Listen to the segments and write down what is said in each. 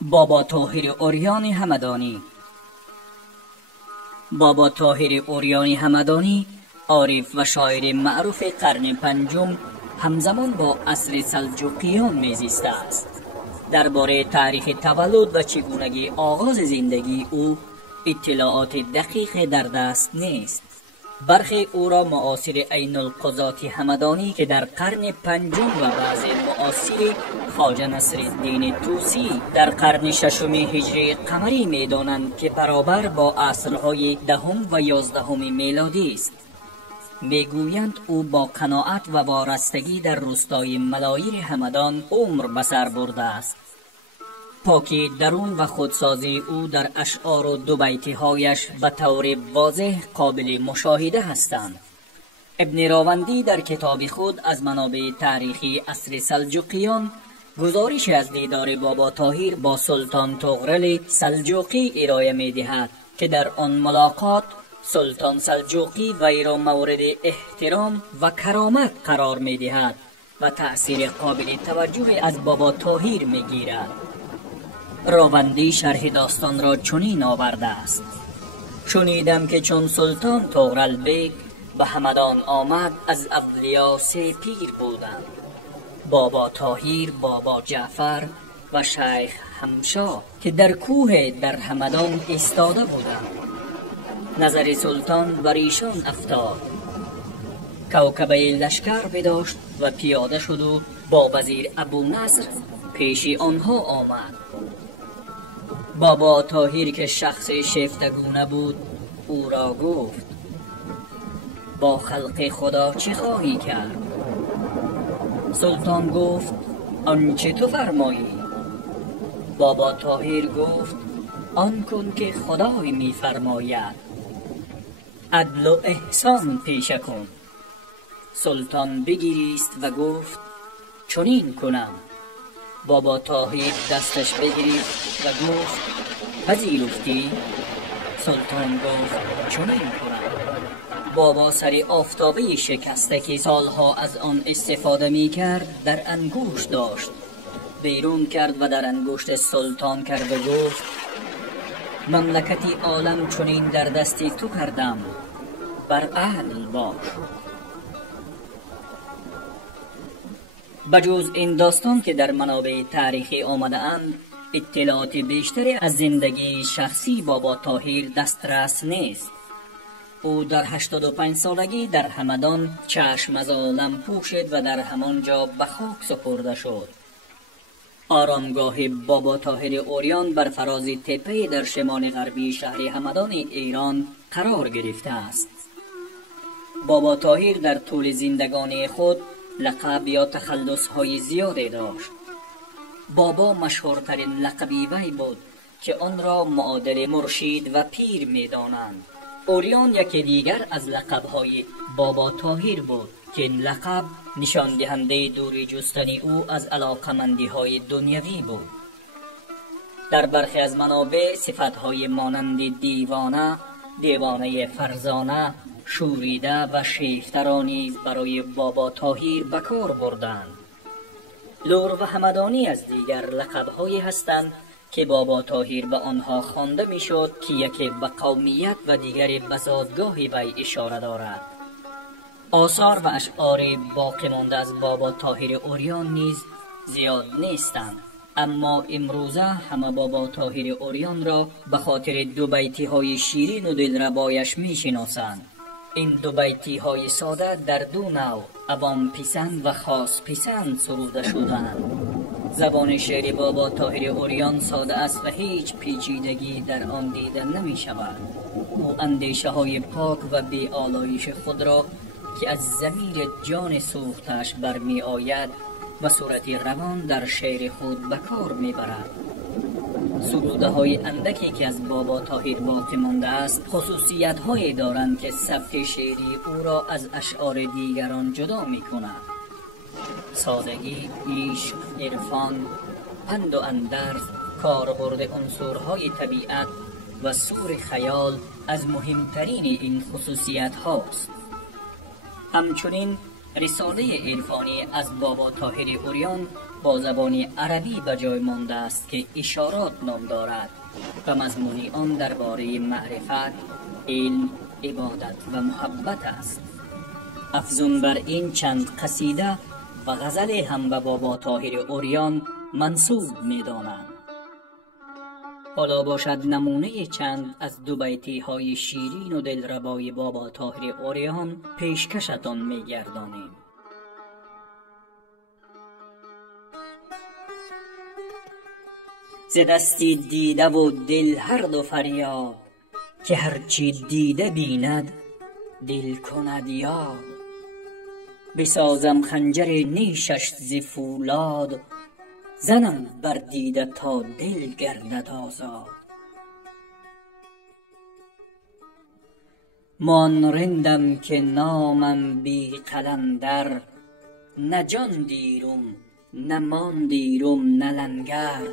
بابا طاهر عریان همدانی. بابا طاهر عریان همدانی عارف و شاعر معروف قرن پنجم همزمان با عصر سلجوقیان میزیسته است. درباره تاریخ تولد و چگونگی آغاز زندگی او اطلاعات دقیق در دست نیست. برخی او را معاصر عین القضات همدانی که در قرن پنجم و بعض معاصر خواجه نصرالدین طوسی در قرن ششم هجری قمری می‌دانند که برابر با عصرهای دهم و یازدهم میلادی است. میگویند او با قناعت و وارستگی در روستای ملایر همدان عمر به سر برده است. پاکی درون و خودسازی او در اشعار و دو بیتی‌هایش به طور واضح قابل مشاهده هستند. ابن راوندی در کتاب خود از منابع تاریخی عصر سلجوقیان گزارش از دیدار بابا طاهر با سلطان طغرل سلجوقی ارائه می‌دهد که در آن ملاقات سلطان سلجوقی وی را مورد احترام و کرامت قرار می‌دهد و تأثیر قابل توجه از بابا طاهر می‌گیرد. راوندی شرح داستان را چنین آورده است: شنیدم که چون سلطان طغرل بیگ به همدان آمد، از اولیا 3 پیر بودند: بابا طاهر، بابا جعفر و شیخ همشا که در کوه در همدان ایستاده بودند. نظر سلطان بر ایشان افتاد. کوکبه لشکر بداشت و پیاده شد و با وزیر ابو نصر پیش آنها آمد. بابا طاهر که شخص شیفتگونه بود او را گفت: با خلق خدا چه خواهی کرد؟ سلطان گفت: آنچه تو فرمایی. بابا طاهر گفت: آن کن که خدای می فرماید. عدل و احسان پیشه کن. سلطان بگریست و گفت: چنین کنم. بابا طاهر دستش بگرفت و گفت: پذیرفتی؟ سلطان گفت: چنین کنم. بابا سر آفتابه شکسته که سالها از آن استفاده می کرد در انگشت داشت، بیرون کرد و در انگشت سلطان کرد و گفت: مملکتی عالم چنین در دستی تو کردم، بر عدل باش. بجز این داستان که در منابع تاریخی آمده اند، اطلاعات بیشتری از زندگی شخصی بابا طاهر دسترس نیست. او در 85 سالگی در همدان چشم از عالم پوشید و در همانجا به خاک سپرده شد. آرامگاه بابا طاهر عریان بر فراز تپه در شمال غربی شهر همدان ایران قرار گرفته است. بابا طاهر در طول زندگانی خود لقب یا تخلص‌های زیادی داشت. بابا مشهورترین لقبی وی بود که آن را معادل مرشید و پیر می‌دانند. عریان یکی دیگر از لقب‌های بابا طاهر بود که این لقب نشان دهنده دوری جستنی او از علاقمندی‌های دنیوی بود. در برخی از منابع صفت‌های مانند دیوانه، دیوانه فرزانه، شوریده و شیفته را نیز برای بابا طاهر به کار بردند. لور و همدانی از دیگر لقب‌هایی هستند که بابا طاهر به آنها خوانده میشد که یکی به قومیت و دیگری به زادگاه وی اشاره دارد. آثار و اشعار باقی مانده از بابا طاهر عریان نیز زیاد نیستند، اما امروزه همه بابا طاهر عریان را به خاطر 2 بیتی‌های شیرین و دلربایش میشناسند. این 2 بیتی‌های ساده در 2 نوع، عوام پسند و خاص پسند سروده شدند. زبان شعر بابا طاهر عریان ساده است و هیچ پیچیدگی در آن دیده نمی شود. او اندیشه های پاک و بی آلایش خود را که از ضمیر جان سوختش برمی آید و صورت روان در شعر خود به کار می برد. سروده های اندکی که از بابا طاهر باقی مانده است خصوصیت هایی دارند که سبک شعری او را از اشعار دیگران جدا می کند. سادگی، عشق، عرفان، پند و اندرز، کاربرد عنصرهای طبیعت و سور خیال از مهمترین این خصوصیت هاست. همچنین رساله عرفانی از بابا طاهر عریان با زبان عربی به جای مانده است که اشارات نام دارد و مضمون آن درباره معرفت، علم، عبادت و محبت است. افزون بر این چند قصیده و غزل هم به بابا طاهر عریان منسوب می‌دانند. حالا باشد نمونه چند از دو بیتی های شیرین و دلربای بابا طاهر عریان پیشکشتان می‌گردانیم. ز دستی دیده و دل هر دو فریاد، که هرچی دیده بیند دل کند یاد. بسازم خنجر نیشش ز فولاد، زنم بر دیده تا دل گردد آزاد. من رندم که نامم بی قلندر، نه جان دیرم نه مان دیرم نه لنگر.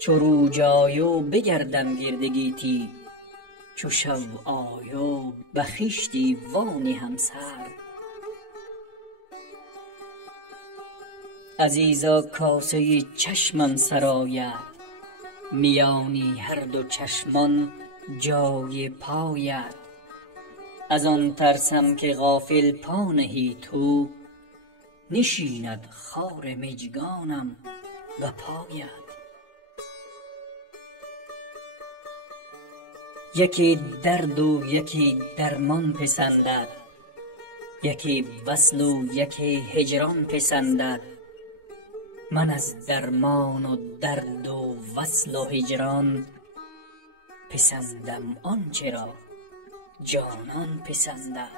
چو روج آیو بگردم گرد گیتی، چو شو آیو به خشتی وانهم سر. عزیزا کاسه چشمم سرآید، میانی هر دو چشمان جای پاید. از آن ترسم که غافل پا نهی تو، نشیند خار مژگانم به پایت. یکی درد و یکی درمان پسندد، یکی وصل و یکی هجران پسندد. من از درمان و درد و وصل و هجران، پسندم آنچه را جانان پسندد.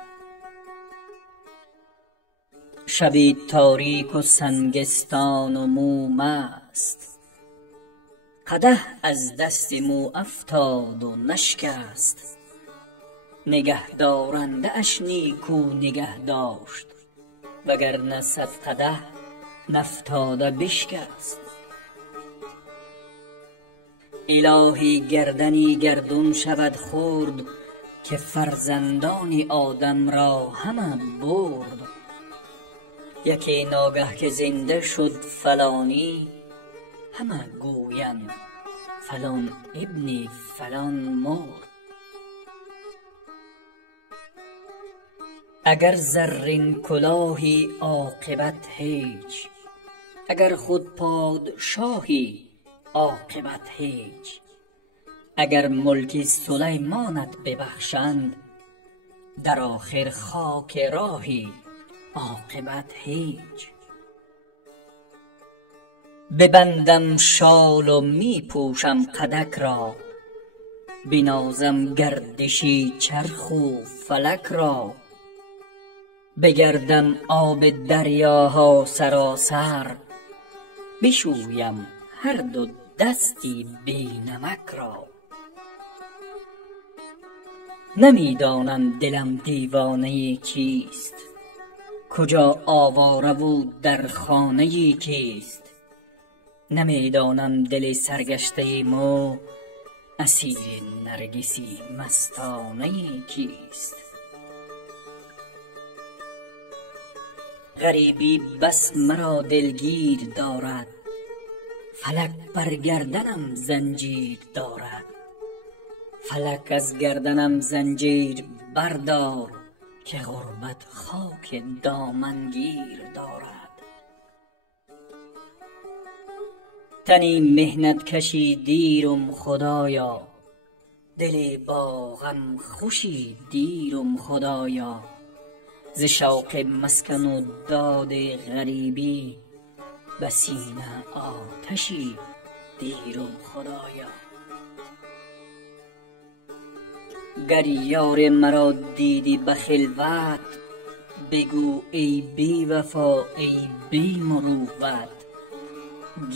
شبی تاریک و سنگستان و مو مست، قدح از دست مو افتاد و نشکست. نگه دارنده اش نیکو نگه داشت، وگرنه صد قدح نفتاده بشکست. الهی گردنی گردون شود خورد، که فرزندان آدم را همه برد. یکی ناگه که زنده شد فلانی، همه گویند فلان ابن فلان مرد. اگر زرین کلاهی عاقبت هیچ، اگر خود پادشاهی عاقبت هیچ. اگر ملک سلیمانت ببخشند، در آخر خاک راهی عاقبت هیچ. ببندم شال و می پوشم قدک را، بنازم گردشی چرخ و فلک را. بگردم آب دریاها سراسر، بشویم هر دو دستی بی نمک را. نمیدانم دلم دیوانه کیست، کجا آواره و در خانه کیست. نمیدانم دل سرگشته مو، اسیر نرگسی مستانه کیست. غریبی بس مرا دلگیر دارد، فلک بر گردنم زنجیر دارد. فلک از گردنم زنجیر بردار، که غربت خاک دامنگیر دارد. تنی محنت کشی دیرم خدایا، دل با غم خوشی دیرم خدایا. ز شوق مسکن و داد غریبی، به سینه آتشی دیرم خدایا. گر یار مرا دیدی به خلوت، بگو ای بی وفا ای بی مروت.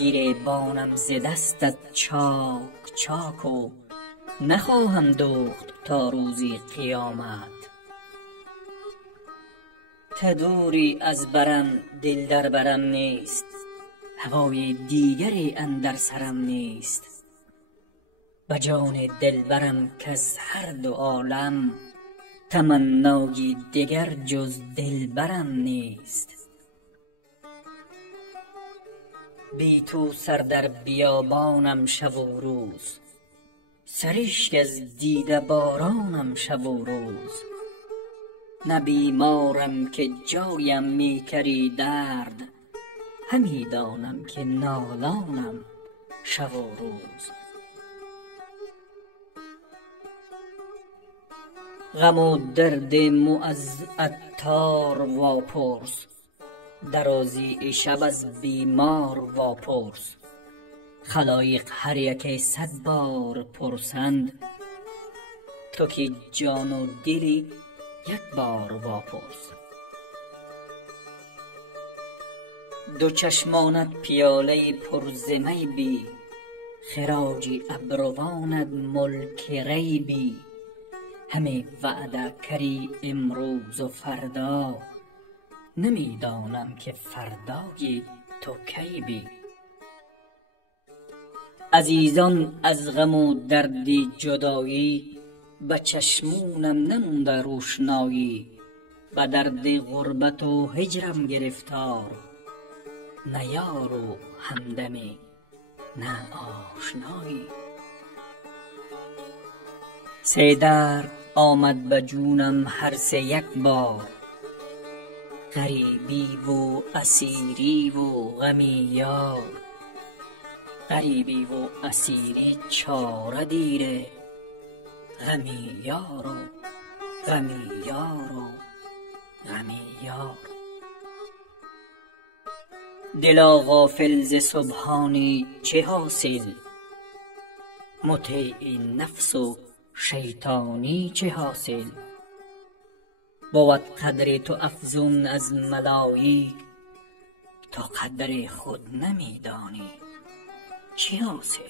گریبانم ز دستت چاک چاک و، نخواهم دوخت تا روزی قیامت. ته دوری از برم دل در برم نیست، هوای دیگری اندر سرم نیست. به جان دلبرم کز هر دو عالم، تمنای دگر جز دلبرم نیست. بی تو سر در بیابانم شب و روز، سرشک از دیده بارانم شب و روز. نه بیمارم که جایم می کری درد، همی دانم که نالانم شب و روز. غم و درد مو از عطار واپرس، درازی شب از بیمار واپرس. خلایق هر یک 100 بار پرسند، تو که جان و دلی 1 بار واپرس. دو چشمانت پیاله پر ز می بی، خراج ابروانت ملک ری بی. همه وعده کری امروز و فردا، نمیدانم که فردای تو کی بی. عزیزان از غم و درد جدایی، به چشمونم نمونده روشنایی. به درد غربت و هجرم گرفتار، نه یار و همدمی نه آشنایی. 3 درد آمد به جونم هر 3 1 بار، غریبی و اسیری و غمی یار. غریبی و اسیری چاره دیره، غمی یار و غمی یار و غمی یار. دلا غافل ز سبحانی چه حاصل، مطیع نفس و شیطانی چه حاصل. بود قدر تو افزون از ملایک، تا قدر خود نمیدانی چه حاصل.